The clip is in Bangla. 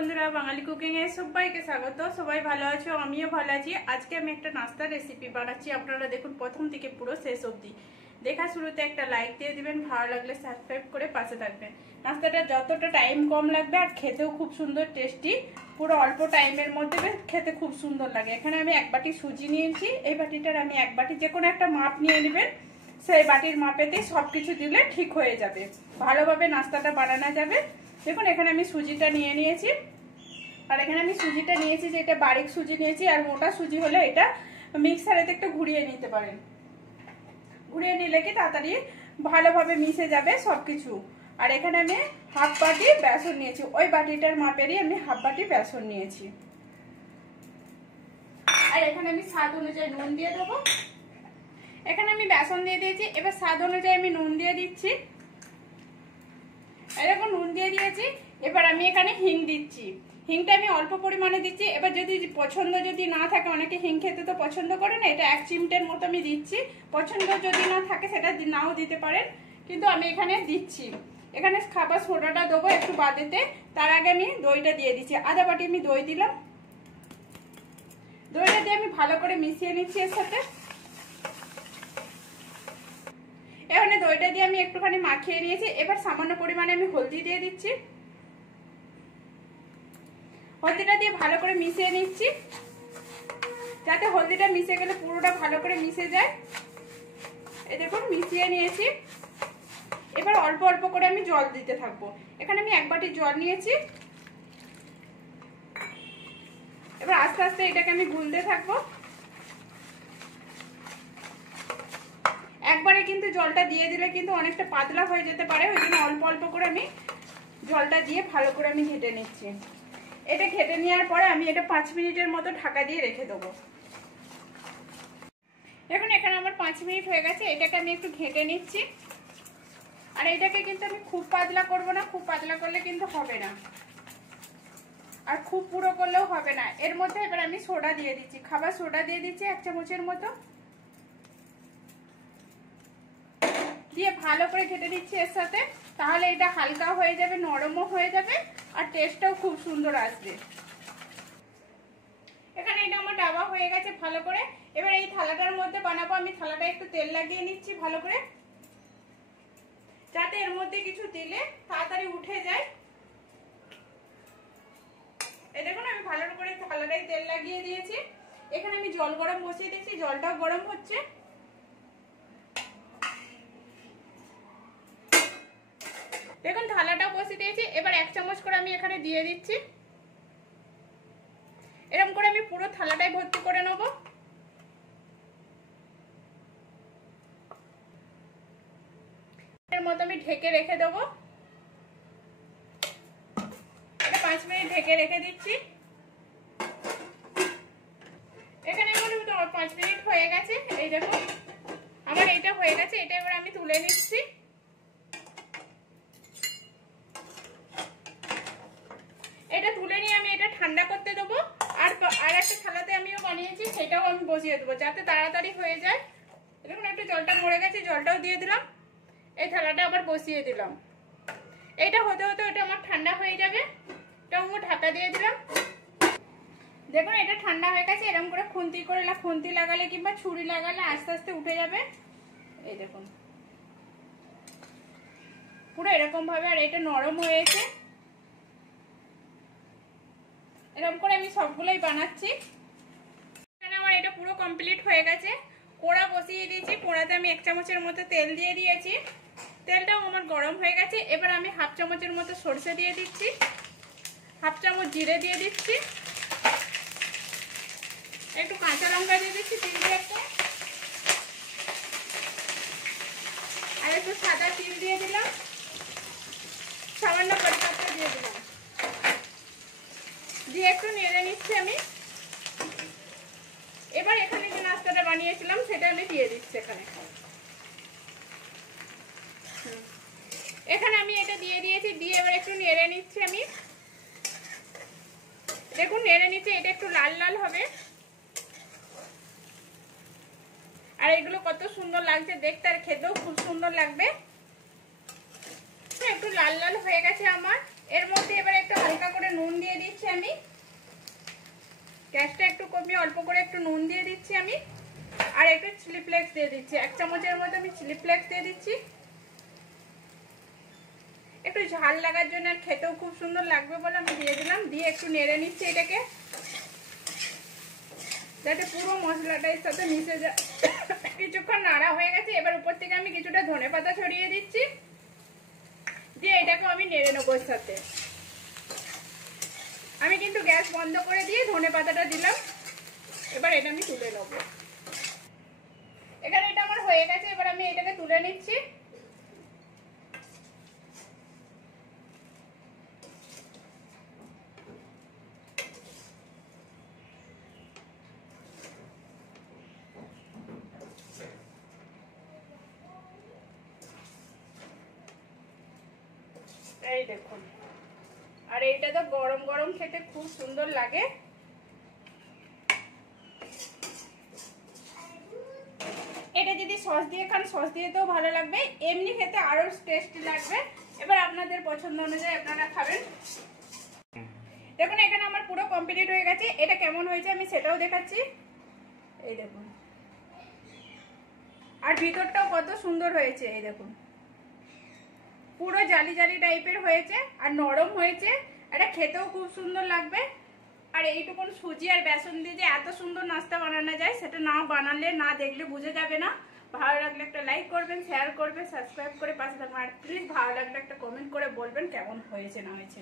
বন্ধুরা, বাঙালি কুকিং এ সবাইকে স্বাগত। সবাই ভালো আছো, আমিও ভালো আছি। আজকে আমি একটা নাস্তার রেসিপি বানাচ্ছি। আপনারা দেখুন প্রথম থেকে পুরো শেষ অবধি। দেখা শুরুতে একটা লাইক দিয়ে দিবেন, ভালো লাগলে সাবস্ক্রাইব করে পাশে থাকবেন। নাস্তাটা যতটা টাইম কম লাগবে আর খেতেও খুব সুন্দর টেস্টি, পুরো অল্প টাইমের মধ্যে খেতে খুব সুন্দর লাগে। এখানে আমি এক বাটি সুজি নিয়েছি। এই বাটিটার আমি এক বাটি যে কোনো একটা মাপ নিয়ে নেবেন, সেই বাটির মাপেতে সবকিছু দিলে ঠিক হয়ে যাবে, ভালোভাবে নাস্তাটা বানানো যাবে। দেখুন এখানে আমি সুজিটা নিয়ে নিয়েছি, আর এখানে আমি সুজিটা নিয়েছি যে এটা বারিক সুজি নিয়েছি, আর মোটা সুজি হলে এটা মিক্সারেতে একটু ঘুরিয়ে নিতে পারেন। ঘুরিয়ে নিলে কি তাড়াতাড়ি ভালোভাবে মিশে যাবে সবকিছু। আর এখানে আমি হাফ বাটি বেসন নিয়েছি, ওই বাটিটার মাপেরই আমি হাফ বাটি বেসন নিয়েছি। আর এখানে আমি স্বাদ অনুযায়ী নুন দিয়ে দেবো। এখানে আমি বেসন দিয়ে দিয়েছি, এবার স্বাদ অনুযায়ী আমি নুন দিয়ে দিচ্ছি। এরকম নুন দিয়ে দিয়েছি। এবার আমি এখানে হিং দিচ্ছি। হিংটা আমি অল্প পরিমাণে দিচ্ছি। এবার যদি পছন্দ যদি না থাকে, অনেকে হিং খেতে তো পছন্দ করে না, এটা এক চিমটের মতো আমি দিচ্ছি। পছন্দ যদি না থাকে সেটা নাও দিতে পারেন, কিন্তু আমি এখানে দিচ্ছি। এখানে খাবার সোডাটা দেবো একটু বাদেতে। তার আগে আমি দইটা দিয়ে দিচ্ছি, আধা বাটি আমি দই দিলাম। দইটা দিয়ে আমি ভালো করে মিশিয়ে নিচ্ছি এর সাথে। এখানে দইটা দিয়ে আমি একটুখানি মাখিয়ে নিয়েছি। এবার সামান্য পরিমাণে আমি হলদি দিয়ে দিচ্ছি। হলদিটা দিয়ে ভালো করে মিশিয়ে নিচ্ছি, যাতে হলদিটা মিশে গেলে পুরোটা ভালো করে মিশে যায়। এই দেখুন মিশিয়ে নিয়েছি। এবার অল্প অল্প করে আমি জল দিতে থাকবো। এখানে আমি এক বাটি জল নিয়েছি। এবার আস্তে আস্তে এটাকে আমি গুলতে থাকবো। একবারে কিন্তু জলটা দিয়ে দিলে কিন্তু অনেকটা পাতলা হয়ে যেতে পারে, ওই জন্য অল্প অল্প করে আমি জলটা দিয়ে ভালো করে আমি ঘেটে নিচ্ছি। এটা ঘেটে নেওয়ার পরে আমি এটা 5 মিনিটের মতো ঢাকা দিয়ে রেখে দেবো। এখন এখানে আমার 5 মিনিট হয়ে গেছে। এটাকে আমি একটু ঘেটে নিচ্ছি। আর এটাকে কিন্তু আমি খুব পাতলা করব না, খুব পাতলা করলে কিন্তু হবে না, আর খুব পুরো করলেও হবে না। এর মধ্যে এবার আমি সোডা দিয়ে দিচ্ছি, খাবার সোডা দিয়ে দিচ্ছি 1 চামচের মতো, দিয়ে ভালো করে ঘেটে দিচ্ছি এর সাথে। তাহলে এটা হালকা হয়ে যাবে, নরমও হয়ে যাবে, আর টেস্টটাও খুব সুন্দর আসবে। এখানে এটা আমার ডাবা হয়ে গেছে ভালো করে। এবার এই থালাটার মধ্যে বানাবো। আমি থালাটা একটু তেল লাগিয়ে নিচ্ছি ভালো করে, যাতে এর মধ্যে কিছু দিলে তাড়াতাড়ি উঠে যায়। এই দেখুন আমি ভালো করে থালাটায় তেল লাগিয়ে দিয়েছি। এখানে আমি জল গরম বসিয়ে দিয়েছি, জলটাও গরম হচ্ছে। দেখুন থালাটাও বসিয়ে দিয়েছি। এবার 1 চামচ করে আমি এখানে দিয়ে দিচ্ছি। এরকম করে আমি পুরো থালাটাই ভর্তি করে নেব। এর মতো আমি ঢেকে রেখে দেবো। এটা 5 মিনিট ঢেকে রেখে দিচ্ছি। এখানে আমার 5 মিনিট হয়ে গেছে। এই দেখুন আমার এটা হয়ে গেছে। এটা এবার আমি তুলে নিচ্ছি। এটা তুলে নিয়ে আমি এটা ঠান্ডা করতে দেবো। আর একটা থালাতে আমিও বানিয়েছি, সেটাও আমি বসিয়ে দেবো যাতে তাড়াতাড়ি হয়ে যায়। দেখুন একটু জলটা মরে গেছে, জলটাও দিয়ে দিলাম। এই থালাটা আবার বসিয়ে দিলাম। এইটা হতে হতে এটা আমার ঠান্ডা হয়ে যাবে। এটাও আমি ঢাকা দিয়ে দিলাম। দেখুন এটা ঠান্ডা হয়ে গেছে। এরকম করে খুন্তি লাগালে কিংবা ছুরি লাগালে আস্তে আস্তে উঠে যাবে। এই দেখুন পুরো এরকম ভাবে। আর এটা নরম হয়েছে। এরকম করে আমি সবগুলোই বানাচ্ছি। এখানে আমার এটা পুরো কমপ্লিট হয়ে গেছে। কোড়া বসিয়ে দিয়েছি, কোড়াতে আমি 1 চামচের মতো তেল দিয়ে দিয়েছি। তেলটাও আমার গরম হয়ে গেছে। এবার আমি হাফ চামচের মতো সরষে দিয়ে দিচ্ছি, হাফ চামচ জিরে দিয়ে দিচ্ছি, একটু কাঁচা লঙ্কা দিয়ে দিচ্ছি 3-4টে, আর একটু সাদা তিল দিয়ে দিলাম, সামান্য তেজপাতা দিয়ে দিলাম, দিয়ে একটু নেড়ে নিচ্ছি আমি। এবার এখানে যে নাস্তাটা বানিয়েছিলাম সেটা আমি দিয়ে দিচ্ছি এখানে আমি এটা দিয়ে দিয়েছি। দিয়ে এবার একটু নেড়ে নিচ্ছি আমি। দেখুন নেড়ে নিচ্ছি, এটা একটু লাল লাল হবে। আর এগুলো কত সুন্দর লাগছে দেখতে, আর খেতেও খুব সুন্দর লাগবে। একটু লাল লাল হয়ে গেছে আমার। এর মধ্যে এবার একটু হালকা করে নুন দিয়ে দিচ্ছি আমি। গ্যাসটা একটু কমিয়ে অল্প করে একটু নুন দিয়ে দিচ্ছি আমি। আর একটু চিলি ফ্লেক্স দিয়ে দিচ্ছি, 1 চামচের মতো আমি চিলি ফ্লেক্স দিয়ে দিচ্ছি। একটু ঝাল লাগার জন্য আর খেতেও খুব সুন্দর লাগবে বলে আমি দিয়ে দিলাম। দিয়ে একটু নেড়ে নিচ্ছি এটাকে, যাতে পুরো মশলাটা এর সাথে মিশে যায়। কিছুক্ষণ নাড়া হয়ে গেছে, এবার উপর থেকে আমি কিছুটা ধনেপাতা ছড়িয়ে দিচ্ছি। দিয়ে এটাকে আমি নেড়ে নেবো এর সাথে। আমি কিন্তু গ্যাস বন্ধ করে দিয়ে ধনেপাতাটা দিলাম। এবার এটা আমি তুলে নেবো। এখানে এটা আমার হয়ে গেছে, এবার আমি এটাকে তুলে নিচ্ছি। এই দেখুন, আর এইটা তো গরম গরম খেতে খুব সুন্দর লাগে। এটা যদি সস দিয়ে খান, সস দিয়েতেও ভালো লাগবে, এমনি খেতে আরো টেস্টি লাগবে। এবার আপনাদের পছন্দ অনুযায়ী আপনারা খাবেন। দেখুন এখানে আমার পুরো কমপ্লিট হয়ে গেছে। এটা কেমন হয়েছে আমি সেটাও দেখাচ্ছি। এই দেখুন, আর ভিতরটাও কত সুন্দর হয়েছে। এই দেখুন, পুরো জালি জালি টাইপের হয়েছে আর নরম হয়েছে। এটা খেতেও খুব সুন্দর লাগবে। আর এইটুকুন সুজি আর বেসন দিয়ে যে এত সুন্দর নাস্তা বানানো যায়, সেটা না বানালে না দেখলে বুঝে যাবে না। ভালো লাগলে একটা লাইক করবেন, শেয়ার করবেন, সাবস্ক্রাইব করে পাশে থাকবেন। আর প্লিজ ভালো লাগলে একটা কমেন্ট করে বলবেন কেমন হয়েছে না হয়েছে।